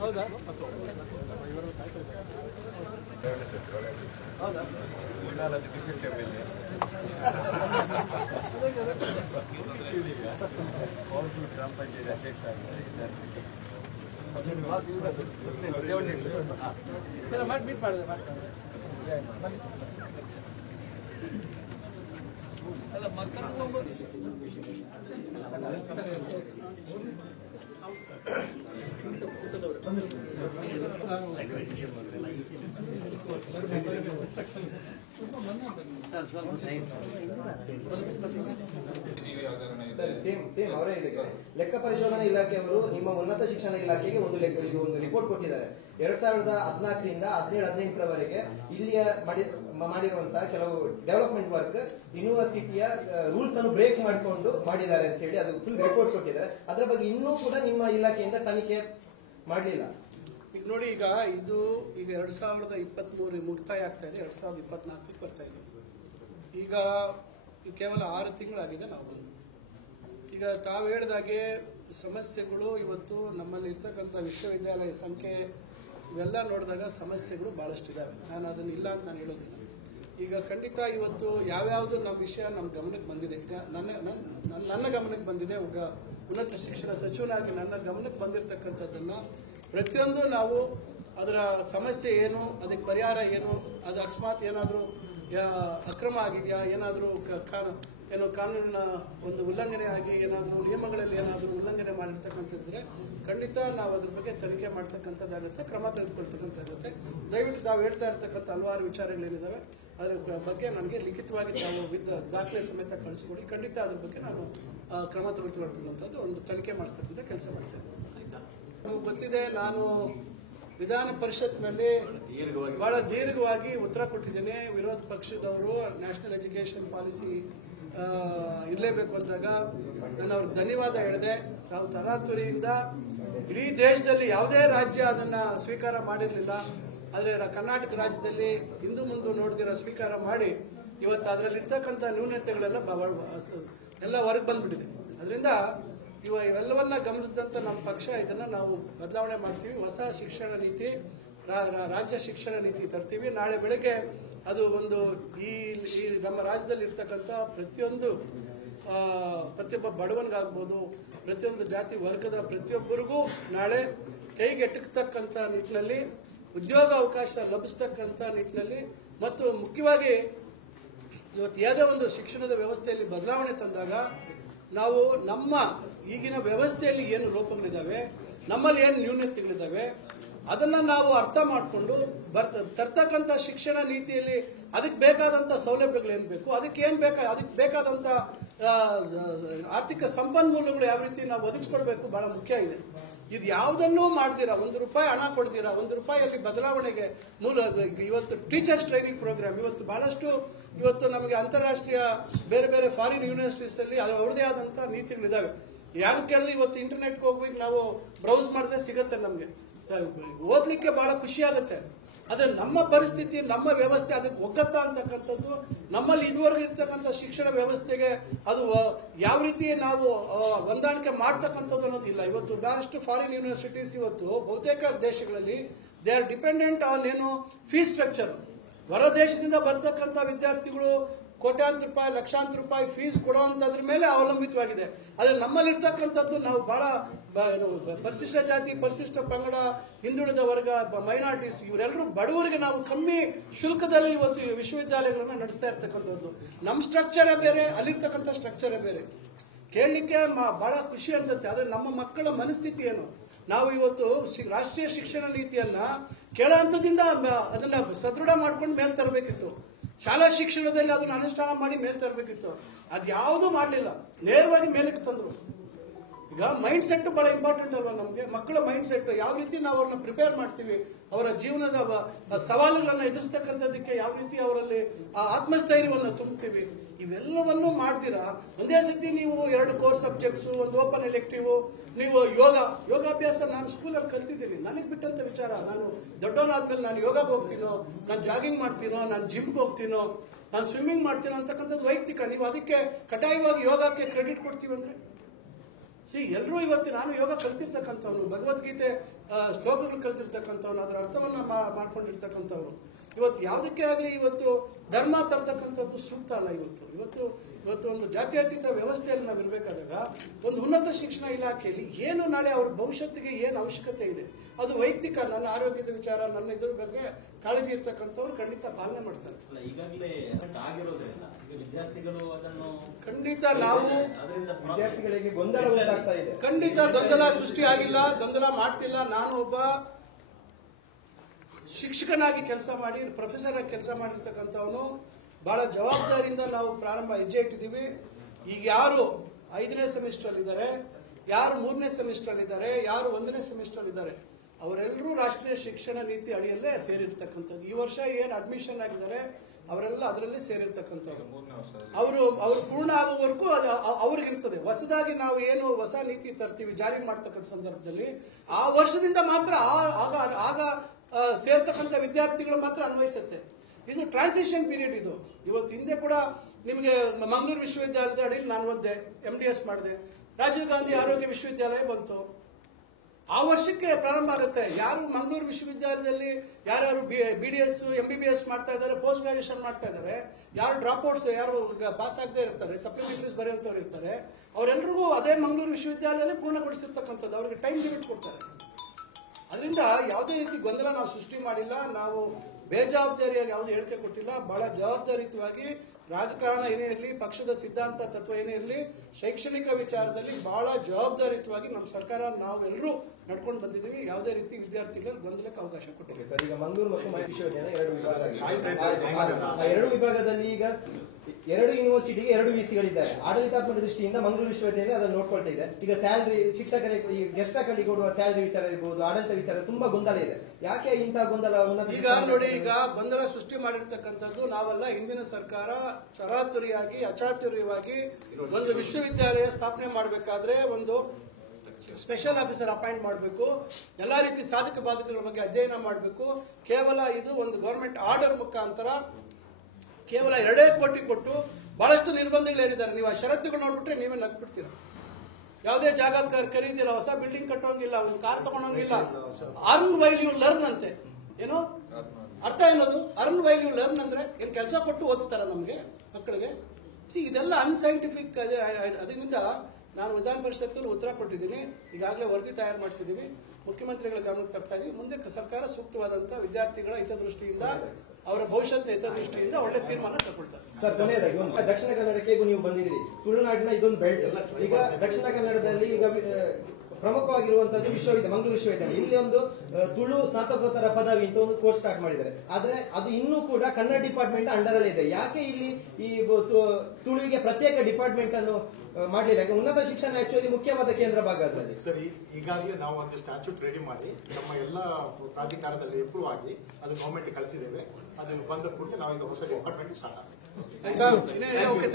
ಹೌದಾ? ಗ್ರಾಮ ಪಂಚಾಯತ್ ಅಧ್ಯಕ್ಷ ಮೀಟ್ ಮಾಡಿದೆ ಅಲ್ಲ ಸೇಮ್ ಅವರೇ ಇದಕ್ಕೆ ಲೆಕ್ಕ ಪರಿಶೋಧನಾ ಇಲಾಖೆಯವರು ನಿಮ್ಮ ಉನ್ನತ ಶಿಕ್ಷಣ ಇಲಾಖೆಗೆ ಒಂದು ರಿಪೋರ್ಟ್ ಕೊಟ್ಟಿದ್ದಾರೆ. 2014ರಿಂದ 17-18ರವರೆಗೆ ಇಲ್ಲಿಯ ಮಾಡಿರುವಂತಹ ಕೆಲವು ಡೆವಲಪ್ಮೆಂಟ್ ವರ್ಕ್ ಯೂನಿವರ್ಸಿಟಿಯ ರೂಲ್ಸ್ ಅನ್ನು ಬ್ರೇಕ್ ಮಾಡಿಕೊಂಡು ಮಾಡಿದ್ದಾರೆ ಅಂತ ಹೇಳಿ ಅದು ಫುಲ್ ರಿಪೋರ್ಟ್ ಕೊಟ್ಟಿದ್ದಾರೆ. ಅದರ ಬಗ್ಗೆ ಇನ್ನೂ ಕೂಡ ನಿಮ್ಮ ಇಲಾಖೆಯಿಂದ ತನಿಖೆ ಮಾಡಲಿಲ್ಲ. ಈಗ ನೋಡಿ, ಈಗ 2023 ಮುಕ್ತಾಯ ಆಗ್ತಾ ಇದೆ, 2024 ಬರ್ತಾ ಇದೆ. ಈಗ ಕೇವಲ 6 ತಿಂಗಳಾಗಿದೆ ನಾವು ಬಂದು. ಈಗ ತಾವು ಹೇಳಿದಾಗೆ ಸಮಸ್ಯೆಗಳು ಇವತ್ತು ನಮ್ಮಲ್ಲಿ ಇರ್ತಕ್ಕಂಥ ವಿಶ್ವವಿದ್ಯಾಲಯ ಸಂಖ್ಯೆ ಇವೆಲ್ಲ ನೋಡಿದಾಗ ಸಮಸ್ಯೆಗಳು ಬಹಳಷ್ಟಿದ್ದಾವೆ. ನಾನು ಅದನ್ನು ಇಲ್ಲ ಅಂತ ನಾನು ಹೇಳೋದಿಲ್ಲ. ಈಗ ಖಂಡಿತ ಇವತ್ತು ಯಾವ್ಯಾವುದು ನಮ್ಮ ವಿಷಯ ನಮ್ಮ ಗಮನಕ್ಕೆ ಬಂದಿದೆ, ನನ್ನ ಗಮನಕ್ಕೆ ಬಂದಿದೆ, ಉನ್ನತ ಶಿಕ್ಷಣ ಸಚಿವನಾಗಿ ನನ್ನ ಗಮನಕ್ಕೆ ಬಂದಿರತಕ್ಕಂಥದ್ದನ್ನು ಪ್ರತಿಯೊಂದು ನಾವು ಅದರ ಸಮಸ್ಯೆ ಏನು, ಅದಕ್ಕೆ ಪರಿಹಾರ ಏನು, ಅದು ಅಕಸ್ಮಾತ್ ಏನಾದರೂ ಅಕ್ರಮ ಆಗಿದೆಯಾ, ಏನಾದರೂ ಕಾನೂನಿನ ಒಂದು ಉಲ್ಲಂಘನೆ ಆಗಿ ಏನಾದರೂ ನಿಯಮಗಳಲ್ಲಿ ಏನಾದರೂ ಉಲ್ಲಂಘನೆ ಮಾಡಿರ್ತಕ್ಕಂಥದ್ದರೆ ಖಂಡಿತ ನಾವು ಅದ್ರ ಬಗ್ಗೆ ತನಿಖೆ ಮಾಡ್ತಕ್ಕಂಥದ್ದಾಗುತ್ತೆ, ಕ್ರಮ ತೆಗೆದುಕೊಳ್ತಕ್ಕಂಥದ್ದಾಗುತ್ತೆ. ದಯವಿಟ್ಟು ತಾವು ಹೇಳ್ತಾ ಇರ್ತಕ್ಕಂಥ ಹಲವಾರು ವಿಚಾರಗಳೇನಿದ್ದಾವೆ ಅದರ ಬಗ್ಗೆ ನನಗೆ ಲಿಖಿತವಾಗಿ ತಾವು ದಾಖಲೆ ಸಮೇತ ಕಳಿಸ್ಕೊಡಿ. ಖಂಡಿತ ಅದ್ರ ಬಗ್ಗೆ ನಾನು ಕ್ರಮ ತೆಗೆದುಕೊಳ್ತಕ್ಕಂಥದ್ದು ಒಂದು ತನಿಖೆ ಮಾಡಿಸ್ತಕ್ಕಂಥ ಕೆಲಸ ಮಾಡ್ತೇನೆ. ನಮಗೆ ಗೊತ್ತಿದೆ, ನಾನು ವಿಧಾನ ಪರಿಷತ್ನಲ್ಲಿ ಬಹಳ ದೀರ್ಘವಾಗಿ ಉತ್ತರ ಕೊಟ್ಟಿದ್ದೇನೆ. ವಿರೋಧ ಪಕ್ಷದವರು ನ್ಯಾಷನಲ್ ಎಜುಕೇಷನ್ ಪಾಲಿಸಿ ಇರಲೇಬೇಕು ಅಂದಾಗ ನಾನು ಅವ್ರಿಗೆ ಧನ್ಯವಾದ ಹೇಳಿದೆ. ತಾವು ತರಾತುರಿಯಿಂದ ಇಡೀ ದೇಶದಲ್ಲಿ ಯಾವುದೇ ರಾಜ್ಯ ಅದನ್ನು ಸ್ವೀಕಾರ ಮಾಡಿರಲಿಲ್ಲ, ಆದರೆ ಕರ್ನಾಟಕ ರಾಜ್ಯದಲ್ಲಿ ಹಿಂದೂ ಮುಂದೆ ನೋಡ್ದಿರೋ ಸ್ವೀಕಾರ ಮಾಡಿ ಇವತ್ತು ಅದರಲ್ಲಿರ್ತಕ್ಕಂಥ ನ್ಯೂನತೆಗಳೆಲ್ಲ ಎಲ್ಲ ಹೊರಗೆ ಬಂದ್ಬಿಟ್ಟಿದೆ. ಅದರಿಂದ ಇವೆಲ್ಲವನ್ನ ಗಮನಿಸಿದಂಥ ನಮ್ಮ ಪಕ್ಷ ಇದನ್ನು ನಾವು ಬದಲಾವಣೆ ಮಾಡ್ತೀವಿ. ಹೊಸ ಶಿಕ್ಷಣ ನೀತಿ, ರಾಜ್ಯ ಶಿಕ್ಷಣ ನೀತಿ ತರ್ತೀವಿ. ನಾಳೆ ಬೆಳಗ್ಗೆ ಅದು ಒಂದು ಈ ನಮ್ಮ ರಾಜ್ಯದಲ್ಲಿ ಇರ್ತಕ್ಕಂಥ ಪ್ರತಿಯೊಬ್ಬ ಬಡವನಿಗಾಗ್ಬೋದು, ಪ್ರತಿಯೊಂದು ಜಾತಿ ವರ್ಗದ ಪ್ರತಿಯೊಬ್ಬರಿಗೂ ನಾಳೆ ಕೈಗೆಟಕತಕ್ಕಂಥ ನಿಟ್ಟಿನಲ್ಲಿ, ಉದ್ಯೋಗ ಅವಕಾಶ ಲಭಿಸ್ತಕ್ಕಂಥ ನಿಟ್ಟಿನಲ್ಲಿ, ಮತ್ತು ಮುಖ್ಯವಾಗಿ ಇವತ್ತು ಯಾವುದೇ ಒಂದು ಶಿಕ್ಷಣದ ವ್ಯವಸ್ಥೆಯಲ್ಲಿ ಬದಲಾವಣೆ ತಂದಾಗ ನಾವು ನಮ್ಮ ಈಗಿನ ವ್ಯವಸ್ಥೆಯಲ್ಲಿ ಏನು ಲೋಪಗಳಿದ್ದಾವೆ, ನಮ್ಮಲ್ಲಿ ಏನು ನ್ಯೂನತೆಗಳಿದ್ದಾವೆ, ಅದನ್ನ ನಾವು ಅರ್ಥ ಮಾಡಿಕೊಂಡು ತರ್ತಕ್ಕಂಥ ಶಿಕ್ಷಣ ನೀತಿಯಲ್ಲಿ ಅದಕ್ಕೆ ಬೇಕಾದಂಥ ಸೌಲಭ್ಯಗಳೇನು ಬೇಕು, ಅದಕ್ಕೆ ಬೇಕಾದಂಥ ಆರ್ಥಿಕ ಸಂಪನ್ಮೂಲಗಳು ಯಾವ ರೀತಿ ನಾವು ಒದಗಿಸ್ಕೊಡ್ಬೇಕು ಬಹಳ ಮುಖ್ಯ ಇದೆ. ಇದು ಯಾವುದನ್ನೂ ಮಾಡ್ದಿರಾ, ₹1 ಹಣ ಕೊಡ್ತೀರಾ, ₹1 ಬದಲಾವಣೆಗೆ ಇವತ್ತು ಟೀಚರ್ಸ್ ಟ್ರೈನಿಂಗ್ ಪ್ರೋಗ್ರಾಮ್ ಇವತ್ತು ಬಹಳಷ್ಟು ನಮಗೆ ಅಂತಾರಾಷ್ಟ್ರೀಯ ಬೇರೆ ಬೇರೆ ಫಾರಿನ್ ಯೂನಿವರ್ಸಿಟೀಸ್ ಅಲ್ಲಿ ಅವ್ರದೇ ಆದಂಥ ನೀತಿಗಳಿದ್ದಾವೆ. ಯಾರು ಕೇಳಿದ್ರೆ ಇವತ್ತು ಇಂಟರ್ನೆಟ್ಗೆ ಹೋಗ್ಬೇಕು, ನಾವು ಬ್ರೌಸ್ ಮಾಡಿದ್ರೆ ಸಿಗುತ್ತೆ, ನಮಗೆ ಓದ್ಲಿಕ್ಕೆ ಬಹಳ ಖುಷಿ ಆಗುತ್ತೆ. ಆದ್ರೆ ನಮ್ಮ ಪರಿಸ್ಥಿತಿ, ನಮ್ಮ ವ್ಯವಸ್ಥೆ ಅದಕ್ಕೆ ಒಗ್ಗತ್ತಾ ಅಂತಕ್ಕಂಥದ್ದು, ನಮ್ಮಲ್ಲಿ ಇದುವರೆಗೂ ಇರ್ತಕ್ಕಂಥ ಶಿಕ್ಷಣ ವ್ಯವಸ್ಥೆಗೆ ಅದು ಯಾವ ರೀತಿ ನಾವು ಹೊಂದಾಣಿಕೆ ಮಾಡ್ತಕ್ಕಂಥದ್ದು ಅನ್ನೋದಿಲ್ಲ. ಇವತ್ತು ಬಹಳಷ್ಟು ಫಾರಿನ್ ಯೂನಿವರ್ಸಿಟೀಸ್ ಇವತ್ತು ಬಹುತೇಕ ದೇಶಗಳಲ್ಲಿ ದೇ ಆರ್ ಡಿಪೆಂಡೆಂಟ್ ಆನ್ ಏನು ಫೀಸ್ ಸ್ಟ್ರಕ್ಚರ್. ಹೊರ ದೇಶದಿಂದ ಬರ್ತಕ್ಕಂಥ ವಿದ್ಯಾರ್ಥಿಗಳು ಕೋಟ್ಯಾಂತರ ರೂಪಾಯಿ, ಲಕ್ಷಾಂತರ ರೂಪಾಯಿ ಫೀಸ್ ಕೊಡುವಂತದ್ರ ಮೇಲೆ ಅವಲಂಬಿತವಾಗಿದೆ. ಆದ್ರೆ ನಮ್ಮಲ್ಲಿ ಇರ್ತಕ್ಕಂಥದ್ದು ನಾವು ಬಹಳ ಪರಿಶಿಷ್ಟ ಜಾತಿ, ಪರಿಶಿಷ್ಟ ಪಂಗಡ, ಹಿಂದುಳಿದ ವರ್ಗ, ಮೈನಾರಿಟೀಸ್ ಇವರೆಲ್ಲರೂ ಬಡವರಿಗೆ ನಾವು ಕಮ್ಮಿ ಶುಲ್ಕದಲ್ಲಿ ಇವತ್ತು ವಿಶ್ವವಿದ್ಯಾಲಯಗಳನ್ನ ನಡೆಸ್ತಾ ಇರ್ತಕ್ಕಂಥದ್ದು. ನಮ್ಮ ಸ್ಟ್ರಕ್ಚರೇ ಬೇರೆ, ಅಲ್ಲಿರ್ತಕ್ಕಂಥ ಸ್ಟ್ರಕ್ಚರೇ ಬೇರೆ. ಕೇಳಲಿಕ್ಕೆ ಬಹಳ ಖುಷಿ ಅನ್ಸುತ್ತೆ. ಆದ್ರೆ ನಮ್ಮ ಮಕ್ಕಳ ಮನಸ್ಥಿತಿ ಏನು? ನಾವು ಇವತ್ತು ರಾಷ್ಟ್ರೀಯ ಶಿಕ್ಷಣ ನೀತಿಯನ್ನ ಕೆಳ ಹಂತದಿಂದ ಅದನ್ನ ಸದೃಢ ಮಾಡ್ಕೊಂಡು ಮೇಲೆ ತರಬೇಕಿತ್ತು. ಶಾಲಾ ಶಿಕ್ಷಣದಲ್ಲಿ ಅದನ್ನು ಅನುಷ್ಠಾನ ಮಾಡಿ ಮೇಲೆ ತರಬೇಕಿತ್ತು. ಅದ್ಯಾವುದೂ ಮಾಡಲಿಲ್ಲ, ನೇರವಾಗಿ ಮೇಲಕ್ಕೆ ತಂದ್ರು. ಈಗ ಮೈಂಡ್ ಸೆಟ್ ಬಹಳ ಇಂಪಾರ್ಟೆಂಟ್ ಅಲ್ವಾ ನಮಗೆ? ಮಕ್ಕಳ ಮೈಂಡ್ ಸೆಟ್ ಯಾವ ರೀತಿ ನಾವು ಅವ್ರನ್ನ ಪ್ರಿಪೇರ್ ಮಾಡ್ತೀವಿ, ಅವರ ಜೀವನದ ಸವಾಲುಗಳನ್ನ ಎದುರಿಸ್ತಕ್ಕಂಥದಕ್ಕೆ ಯಾವ ರೀತಿ ಅವರಲ್ಲಿ ಆ ಆತ್ಮಸ್ಥೈರ್ಯವನ್ನು ತುಂಬುತ್ತೀವಿ, ಇವೆಲ್ಲವನ್ನು ಮಾಡ್ತೀರಾ ಒಂದೇ ಸತಿ ನೀವು 2 ಕೋರ್ ಸಬ್ಜೆಕ್ಟ್ಸ್, ಒಂದು ಓಪನ್ ಎಲೆಕ್ಟಿವ್, ನೀವು ಯೋಗಾಭ್ಯಾಸ ನಾನು ಸ್ಕೂಲಲ್ಲಿ ಕಲ್ತಿದ್ದೀನಿ. ನನಗೆ ಬಿಟ್ಟಂತ ವಿಚಾರ. ನಾನು ದೊಡ್ಡವನಾದ್ಮೇಲೆ ನಾನು ಯೋಗಾಗೆ ಹೋಗ್ತೀನೋ, ನಾನು ಜಾಗಿಂಗ್ ಮಾಡ್ತೀನೋ, ನಾನು ಜಿಮ್ಗೆ ಹೋಗ್ತೀನೋ, ನಾನು ಸ್ವಿಮ್ಮಿಂಗ್ ಮಾಡ್ತೀನೋ ಅಂತಕ್ಕಂಥದ್ದು ವೈಯಕ್ತಿಕ. ನೀವು ಅದಕ್ಕೆ ಕಡ್ಡಾಯವಾಗಿ ಯೋಗಕ್ಕೆ ಕ್ರೆಡಿಟ್ ಕೊಡ್ತೀವಿ ಅಂದ್ರೆ ಎಲ್ಲರೂ ಇವತ್ತು ನಾನು ಯೋಗ ಕಲ್ತಿರ್ತಕ್ಕಂಥವ್ನು, ಭಗವದ್ಗೀತೆ ಶ್ಲೋಕಗಳು ಕಲ್ತಿರ್ತಕ್ಕಂಥವ್ನು, ಅದರ ಅರ್ಥವನ್ನ ಮಾಡ್ಕೊಂಡಿರ್ತಕ್ಕಂಥವ್ರು. ಇವತ್ತು ಯಾವುದಕ್ಕೆ ಆಗಲಿ ಇವತ್ತು ಧರ್ಮ ತರ್ತಕ್ಕಂಥದ್ದು ಸೂಕ್ತ ಅಲ್ಲ. ಇವತ್ತು ಒಂದು ಜಾತ್ಯತೀತ ವ್ಯವಸ್ಥೆಯಲ್ಲಿ ನಾವು ಇರಬೇಕಾದಾಗ ಒಂದು ಉನ್ನತ ಶಿಕ್ಷಣ ಇಲಾಖೆಯಲ್ಲಿ ಏನು ನಾಳೆ ಅವ್ರ ಭವಿಷ್ಯತ್ತಿಗೆ ಏನು ಅವಶ್ಯಕತೆ ಇದೆ ಅದು ವೈಯಕ್ತಿಕ. ನನ್ನ ಆರೋಗ್ಯದ ವಿಚಾರ, ನನ್ನ ಇದ್ರ ಬಗ್ಗೆ ಕಾಳಜಿ ಇರ್ತಕ್ಕಂಥವ್ರು ಖಂಡಿತ ಪಾಲನೆ ಮಾಡ್ತಾರೆ. ಈಗಾಗಲೇ ಆಗಿರೋದ್ರಿಂದ ವಿದ್ಯಾರ್ಥಿಗಳು ಅದನ್ನು ಖಂಡಿತ ನಾವು ವಿದ್ಯಾರ್ಥಿಗಳಿಗೆ ಗೊಂದಲ ಉಂಟಾಗ್ತಾ ಇದೆ. ಖಂಡಿತ ಗೊಂದಲ ಸೃಷ್ಟಿ ಆಗಿಲ್ಲ, ಗೊಂದಲ ಮಾಡ್ತಿಲ್ಲ. ನಾನು ಒಬ್ಬ ಶಿಕ್ಷಕನಾಗಿ ಕೆಲಸ ಮಾಡಿ, ಪ್ರೊಫೆಸರ್ ಆಗಿ ಕೆಲಸ ಮಾಡಿರ್ತಕ್ಕಂಥವನು. ಬಹಳ ಜವಾಬ್ದಾರಿಯಿಂದ ನಾವು ಹೆಜ್ಜೆ ಇಟ್ಟಿದ್ದೀವಿ. ಈಗ ಯಾರು 5ನೇ ಸೆಮಿಸ್ಟರ್ ಇದ್ದಾರೆ, ಯಾರು 3ನೇ ಸೆಮಿಸ್ಟರ್ ಇದ್ದಾರೆ, ಯಾರು 1ನೇ ಸೆಮಿಸ್ಟರ್ ಇದ್ದಾರೆ, ಅವರೆಲ್ಲರೂ ರಾಷ್ಟ್ರೀಯ ಶಿಕ್ಷಣ ನೀತಿ ಅಡಿಯಲ್ಲೇ ಸೇರಿರ್ತಕ್ಕಂಥದ್ದು. ಈ ವರ್ಷ ಏನು ಅಡ್ಮಿಷನ್ ಆಗಿದ್ದಾರೆ ಅವರೆಲ್ಲ ಅದರಲ್ಲೇ ಸೇರಿರ್ತಕ್ಕಂಥವ್ರು. ಅವರು ಪೂರ್ಣ ಆಗುವವರೆಗೂ ಅವ್ರಿಗಿರ್ತದೆ. ಹೊಸದಾಗಿ ನಾವು ಏನು ಹೊಸ ನೀತಿ ತರ್ತೀವಿ ಜಾರಿ ಮಾಡ್ತಕ್ಕಂಥ ಸಂದರ್ಭದಲ್ಲಿ ಆ ವರ್ಷದಿಂದ ಮಾತ್ರ ಆಗ ಸೇರ್ತಕ್ಕಂಥ ವಿದ್ಯಾರ್ಥಿಗಳು ಮಾತ್ರ ಅನ್ವಯಿಸುತ್ತೆ. ಇದು ಟ್ರಾನ್ಸಿಷನ್ ಪೀರಿಯಡ್. ಇದು ಇವತ್ತು ಹಿಂದೆ ಕೂಡ ನಿಮಗೆ ಮಂಗಳೂರು ವಿಶ್ವವಿದ್ಯಾಲಯದ ಅಡಿಯಲ್ಲಿ ನಾನು ಓದಿದೆ, MDS ಮಾಡಿದೆ. ರಾಜೀವ್ ಗಾಂಧಿ ಆರೋಗ್ಯ ವಿಶ್ವವಿದ್ಯಾಲಯ ಬಂತು, ಆ ವರ್ಷಕ್ಕೆ ಪ್ರಾರಂಭ ಆಗುತ್ತೆ. ಯಾರು ಮಂಗಳೂರು ವಿಶ್ವವಿದ್ಯಾಲಯದಲ್ಲಿ ಯಾರ್ಯಾರು BDS MBBS ಮಾಡ್ತಾ ಇದ್ದಾರೆ, ಪೋಸ್ಟ್ ಗ್ರಾಜುಯೇಷನ್ ಮಾಡ್ತಾ ಇದ್ದಾರೆ, ಯಾರು ಡ್ರಾಪ್ಔಟ್ಸ್, ಯಾರು ಪಾಸ್ ಆಗದೆ ಇರ್ತಾರೆ, ಸಪ್ಲಿಮೆಂಟರೀಸ್ ಬರೆಯುವಂತವ್ರು ಇರ್ತಾರೆ, ಅವರೆಲ್ಲರಿಗೂ ಅದೇ ಮಂಗಳೂರು ವಿಶ್ವವಿದ್ಯಾಲಯದಲ್ಲಿ ಪೂರ್ಣಗೊಳಿಸಿರ್ತಕ್ಕಂಥದ್ದು. ಅವ್ರಿಗೆ ಟೈಮ್ ಲಿಮಿಟ್ ಕೊಡ್ತಾರೆ. ಅದರಿಂದ ಯಾವುದೇ ರೀತಿ ಗೊಂದಲ ನಾವು ಸೃಷ್ಟಿ ಮಾಡಿಲ್ಲ. ನಾವು ಬೇಜವಾಬ್ದಾರಿಯಾಗಿ ಯಾವುದೇ ಹೇಳಿಕೆ ಕೊಟ್ಟಿಲ್ಲ. ಬಹಳ ಜವಾಬ್ದಾರಿಯುತವಾಗಿ ರಾಜಕಾರಣ ಏನೇ ಇರಲಿ, ಪಕ್ಷದ ಸಿದ್ಧಾಂತ ತತ್ವ ಏನೇ ಇರಲಿ, ಶೈಕ್ಷಣಿಕ ವಿಚಾರದಲ್ಲಿ ಬಹಳ ಜವಾಬ್ದಾರಿಯುತವಾಗಿ ನಮ್ಮ ಸರ್ಕಾರ ನಾವೆಲ್ಲರೂ ನಡ್ಕೊಂಡು ಬಂದಿದ್ದೀವಿ. ಯಾವುದೇ ರೀತಿ ವಿದ್ಯಾರ್ಥಿಗಳು ಗೊಂದಲಕ್ಕೆ ಅವಕಾಶ ಕೊಟ್ಟಿಲ್ಲ. ಸರ್, ಈಗ ಮಂಗಳೂರು ಮತ್ತು ಮೈಸೂರು ವಿಶ್ವವಿದ್ಯಾಲಯ 2 ವಿಭಾಗ ಆಗಿದೆ. 2 ವಿಭಾಗದಲ್ಲಿ ಈಗ 2 ಯೂನಿವರ್ಸಿಟಿಗೆ 2 ವಿಸಿಗಳಿದ್ದಾರೆ. ಆಡಳಿತಾತ್ಮಕ ದೃಷ್ಟಿಯಿಂದ ಮಂಗಳೂರು ವಿಶ್ವವಿದ್ಯಾಲಯ ಅದನ್ನು ನೋಡ್ಕೊಳ್ತಾ ಇದೆ. ಈಗ ಸ್ಯಾಲರಿ, ಶಿಕ್ಷಕರಿಗೆ ಗೆಸ್ಟ್ ಫ್ಯಾಕಲ್ಟಿ ಕೊಡುವ ಸ್ಯಾಲರಿ ವಿಚಾರ ಇರಬಹುದು, ಆಡಳಿತ ವಿಚಾರ ತುಂಬಾ ಗೊಂದಲ ಇದೆ. ಯಾಕೆ ಇಂತಹ ಗೊಂದಲ? ಈಗ ನೋಡಿ, ಈಗ ಗೊಂದಲ ಸೃಷ್ಟಿ ಮಾಡಿರ್ತಕ್ಕಂಥದ್ದು ನಾವೆಲ್ಲ. ಹಿಂದಿನ ಸರ್ಕಾರ ತರಾತುರಿಯಾಗಿ ಅಚಾತುರ್ಯವಾಗಿ ಒಂದು ವಿಶ್ವವಿದ್ಯಾಲಯ ಸ್ಥಾಪನೆ ಮಾಡಬೇಕಾದ್ರೆ ಒಂದು ಸ್ಪೆಷಲ್ ಆಫೀಸರ್ ಅಪಾಯಿಂಟ್ ಮಾಡಬೇಕು, ಎಲ್ಲಾ ರೀತಿ ಸಾಧಕ ಬಾಧಕಗಳ ಬಗ್ಗೆ ಅಧ್ಯಯನ ಮಾಡಬೇಕು. ಕೇವಲ ಇದು ಒಂದು ಗವರ್ಮೆಂಟ್ ಆರ್ಡರ್ ಮುಖಾಂತರ ಕೇವಲ 2 ಕೋಟಿ ಕೊಟ್ಟು ಬಹಳಷ್ಟು ನಿರ್ಬಂಧಗಳೇನಿದ್ದಾರೆ. ನೀವು ಆ ಷರತ್ತುಗಳು ನೋಡ್ಬಿಟ್ರೆ ನೀವೇ ನಗ್ಬಿಡ್ತೀರ. ಯಾವುದೇ ಜಾಗ ಖರೀದಿಲ್ಲ, ಹೊಸ ಬಿಲ್ಡಿಂಗ್ ಕಟ್ಟೋಂಗಿಲ್ಲ, ಒಂದು ಕಾರ್ ತಗೊಂಡೋಂಗಿಲ್ಲ. ಅರ್ನ್ ವೈಲ್ ಯು ಲರ್ನ್ ಅಂತೆ. ಏನೋ ಅರ್ಥ ಏನದು? ಅರ್ನ್ ವೈಲ್ ಯು ಲರ್ನ್ ಅಂದ್ರೆ ಏನ್ ಕೆಲಸ ಕೊಟ್ಟು ಓದಿಸ್ತಾರ ನಮ್ಗೆ ಮಕ್ಕಳಿಗೆ? ಇದೆಲ್ಲ ಅನ್ಸೈಂಟಿಫಿಕ್. ಅದರಿಂದ ನಾನು ವಿಧಾನ ಪರಿಷತ್ತಲ್ಲಿ ಉತ್ತರ ಕೊಟ್ಟಿದ್ದೀನಿ. ಈಗಾಗಲೇ ವರದಿ ತಯಾರು ಮಾಡಿಸಿದ್ದೀವಿ, ಮುಖ್ಯಮಂತ್ರಿಗಳ ಗಮನಕ್ಕೆ ತರ್ತಾ ಇದೀವಿ. ಮುಂದೆ ಸರ್ಕಾರ ಸೂಕ್ತವಾದಂತಹ ವಿದ್ಯಾರ್ಥಿಗಳ ಹಿತದೃಷ್ಟಿಯಿಂದ, ಅವರ ಭವಿಷ್ಯದ ಹಿತದೃಷ್ಟಿಯಿಂದ ಒಳ್ಳೆ ತೀರ್ಮಾನ ತಗೊಳ್ತಾರೆ. ಸರ್, ಕೊನೆಯದಾಗಿ ದಕ್ಷಿಣ ಕನ್ನಡಕ್ಕೆ ನೀವು ಬಂದಿದ್ದೀರಿ. ತುಳುನಾಡಿನ ಇದೊಂದು ಬೆಲ್ಟ್. ಈಗ ದಕ್ಷಿಣ ಕನ್ನಡದಲ್ಲಿ ಈಗ ಪ್ರಮುಖವಾಗಿರುವಂತದ್ದು ಮಂಗಳೂರು ವಿಶ್ವವಿದ್ಯಾಲಯ. ಇಲ್ಲಿ ಒಂದು ತುಳು ಸ್ನಾತಕೋತ್ತರ ಪದವಿ ಅಂತ ಒಂದು ಕೋರ್ಸ್ ಸ್ಟಾರ್ಟ್ ಮಾಡಿದ್ದಾರೆ. ಆದ್ರೆ ಅದು ಇನ್ನೂ ಕೂಡ ಕನ್ನಡ ಡಿಪಾರ್ಟ್ಮೆಂಟ್ ಅಂಡರ್ ಅಲ್ಲಿ ಇದೆ. ಯಾಕೆ ಇಲ್ಲಿ ಈ ತುಳುವಿಗೆ ಪ್ರತ್ಯೇಕ ಡಿಪಾರ್ಟ್ಮೆಂಟ್ ಅನ್ನು ಮಾಡಲಿಲ್ಲ? ಉನ್ನತ ಶಿಕ್ಷಣ ಆಕ್ಚುಲಿ ಮುಖ್ಯವಾದ ಕೇಂದ್ರ ಭಾಗ ಅದರಲ್ಲಿ. ಸರಿ, ಈಗಾಗಲೇ ನಾವು ಒಂದು ಸ್ಟ್ಯಾಚ್ಯೂಟ್ ರೆಡಿ ಮಾಡಿ ನಮ್ಮ ಎಲ್ಲ ಪ್ರಾಧಿಕಾರದಲ್ಲಿ ಅಪ್ರೂವ್ ಆಗಿ ಅದು ಗವರ್ಮೆಂಟ್ ಕಳಿಸಿದ್ದೇವೆ. ಅದು ಬಂದ ಕೂಡಲೇ ನಾವೀಗ ಹೊಸ ಡಿಪಾರ್ಟ್ಮೆಂಟ್ ಸ್ಟಾರ್ಟ್ ಆಗ್ತದೆ. Thank you.